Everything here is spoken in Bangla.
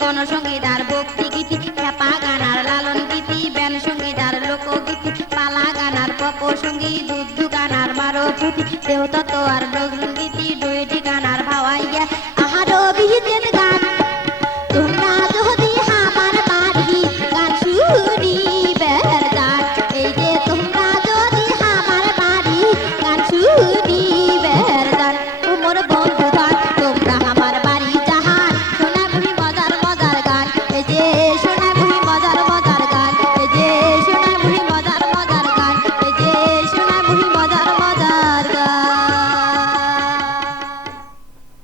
গণসঙ্গীত আর ভক্তি গীতি, খেপা গান আর লালন গীতি, ব্যান সঙ্গীত আর লোকগীতি, পালা গান আর পপ সঙ্গীত, দুধ গান আর মারফুতি, দেহতত্ত্ব আর নজরুল গীতি, ডুয়েটি গান আর ভাওয়াইয়া, আহারো বিহিতের গান তোমরা